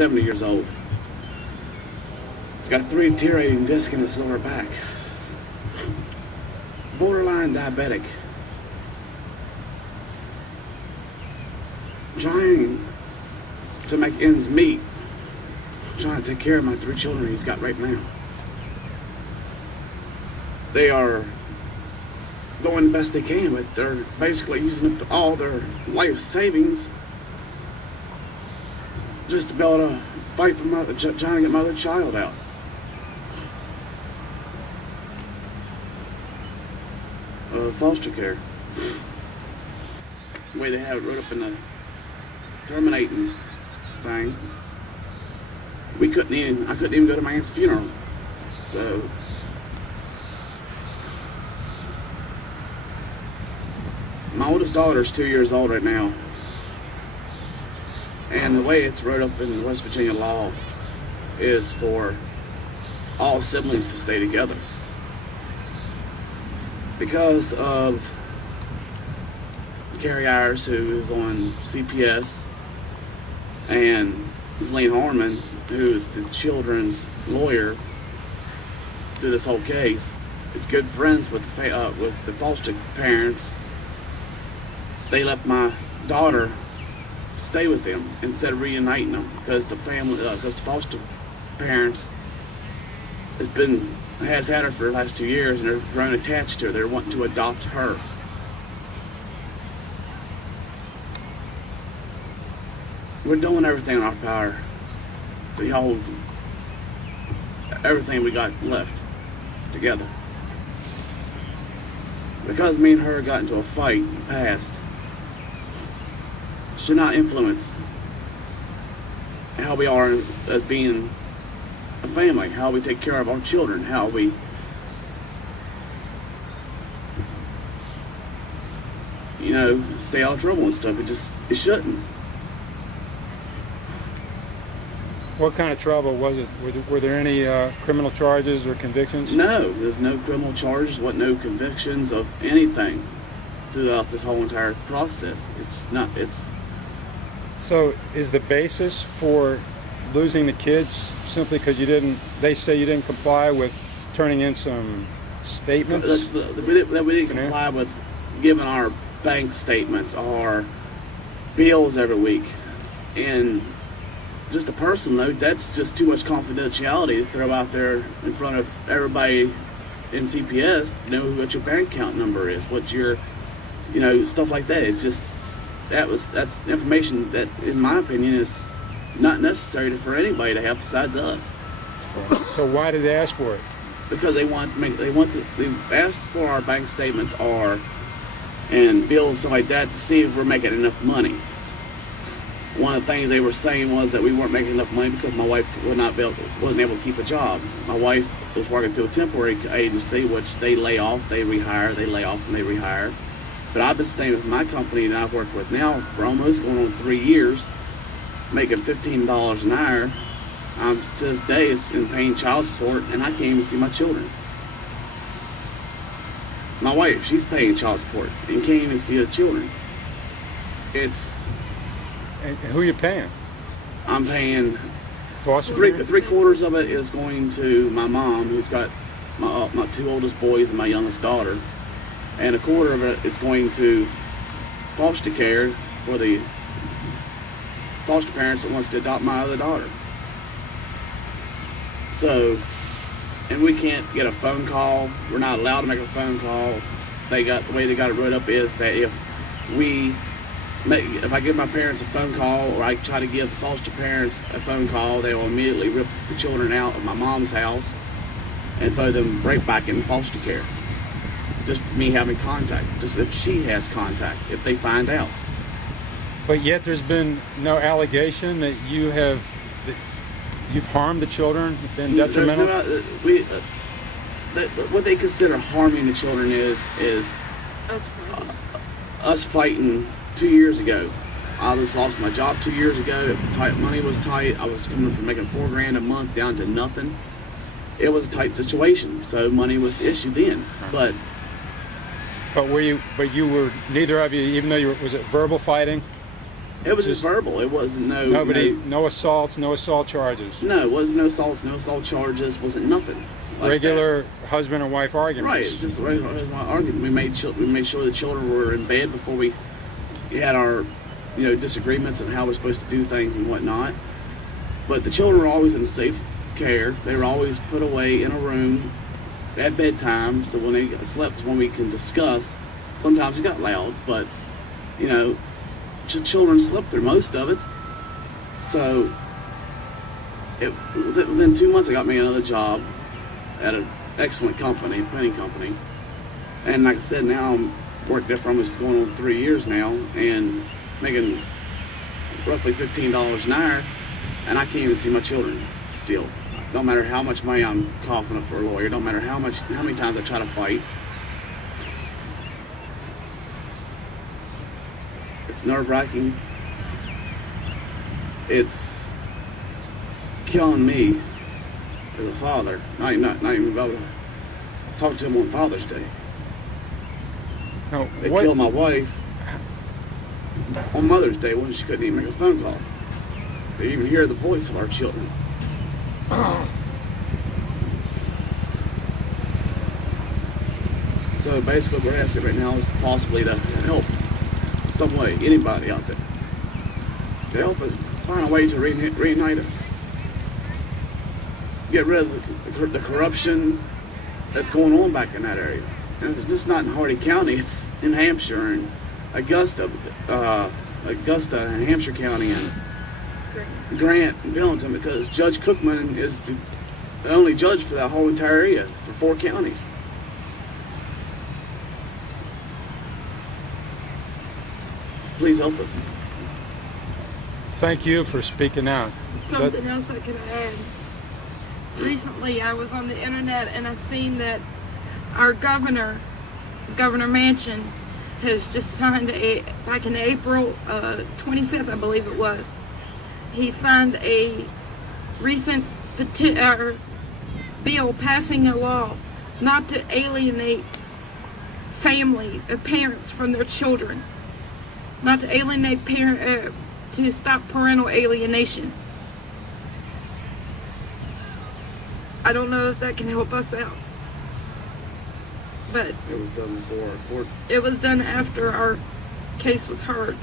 70 years old. It's got 3 deteriorating discs in its lower back. Borderline diabetic. Trying to make ends meet. Trying to take care of my 3 children he's got right now. They are doing the best they can, but they're basically using up all their life savings just to be able to fight for trying to get my other child out. Foster care. The way they have it wrote up in the terminating thing. I couldn't even go to my aunt's funeral. So my oldest daughter is 2 years old right now. And the way it's wrote up in West Virginia law is for all siblings to stay together. Because of Carrie Ayers, who is on CPS, and Zlene Harmon, who is the children's lawyer through this whole case, is good friends with the foster parents. They left my daughter stay with them instead of reuniting them because the foster parents has had her for the last 2 years and they're grown attached to her. They're wanting to adopt her. We're doing everything in our power to hold everything we got left together. Because me and her got into a fight in the past, should not influence how we are as being a family, how we take care of our children, how we stay out of trouble and stuff. It shouldn't. What kind of trouble was it? Were there any criminal charges or convictions? No, there's no criminal charges, no convictions of anything throughout this whole entire process. So is the basis for losing the kids simply because they say you didn't comply with turning in some statements? That we didn't comply with giving our bank statements, our bills every week. And just a person note, that's just too much confidentiality to throw out there in front of everybody in CPS to know what your bank account number is, what your, stuff like that. It's just, that's information that, in my opinion, is not necessary for anybody to have besides us. So why did they ask for it? Because they've asked for our bank statements and bills and stuff like that to see if we're making enough money. One of the things they were saying was that we weren't making enough money because my wife wasn't able to keep a job. My wife was working through a temporary agency, which they lay off, they rehire, they lay off, and they rehire. But I've been staying with my company that I've worked with now for almost going on 3 years, making $15 an hour. I'm to this day been paying child support, and I can't even see my children. My wife, she's paying child support and can't even see her children. And who are you paying? I'm paying foster three quarters of it is going to my mom, who's got my 2 oldest boys and my youngest daughter, and a quarter of it is going to foster care for the foster parents that wants to adopt my other daughter. So, and we can't get a phone call. We're not allowed to make a phone call. The way they got it wrote up is that if I give my parents a phone call or I try to give the foster parents a phone call, they will immediately rip the children out of my mom's house and throw them right back in foster care. Just me having contact, just if she has contact, if they find out. But yet there's been no allegation that you've harmed the children, been detrimental? What they consider harming the children is us fighting 2 years ago. I just lost my job 2 years ago. Money was tight. I was coming from making $4,000 a month down to nothing. It was a tight situation, so money was the issue then. But you were neither of you, even though was it verbal fighting? It was just verbal. It wasn't no assaults, no assault charges. No, it was no assaults, no assault charges. Wasn't nothing. Like regular husband and wife arguments. Right, just a regular argument. We made sure the children were in bed before we had our disagreements on how we're supposed to do things and whatnot. But the children were always in safe care. They were always put away in a room at bedtime, so when they slept, when we can discuss. Sometimes it got loud, but children slept through most of it. So within 2 months, I got me another job at an excellent company, printing company. And like I said, now I'm working there for almost going on 3 years now, and making roughly $15 an hour, and I can't even see my children still. Don't matter how much money I'm coughing up for a lawyer. Don't matter how many times I try to fight. It's nerve-wracking. It's killing me as a father. Not even able to talk to him on Father's Day. No, they killed my wife on Mother's Day when she couldn't even make a phone call. They even hear the voice of our children. So basically what we're asking right now is possibly to help some way, anybody out there, to help us find a way to reunite us. Get rid of the corruption that's going on back in that area. And it's just not in Hardy County, it's in Hampshire and Augusta and Hampshire County and Grant and Billington, because Judge Cookman is the only judge for that whole entire area for 4 counties. So please help us. Thank you for speaking out. Something else I can add. Recently I was on the internet and I seen that our Governor Manchin, has just signed back in April 25th, I believe it was. He signed a recent bill passing a law not to alienate parents from their children, not to alienate to stop parental alienation. I don't know if that can help us out, but it was done before our court. It was done after our case was heard.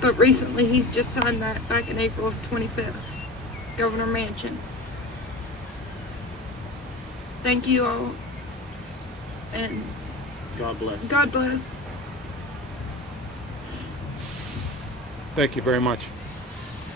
But recently, he's just signed that back in April of 25th, Governor Manchin. Thank you all, and God bless. God bless. Thank you very much.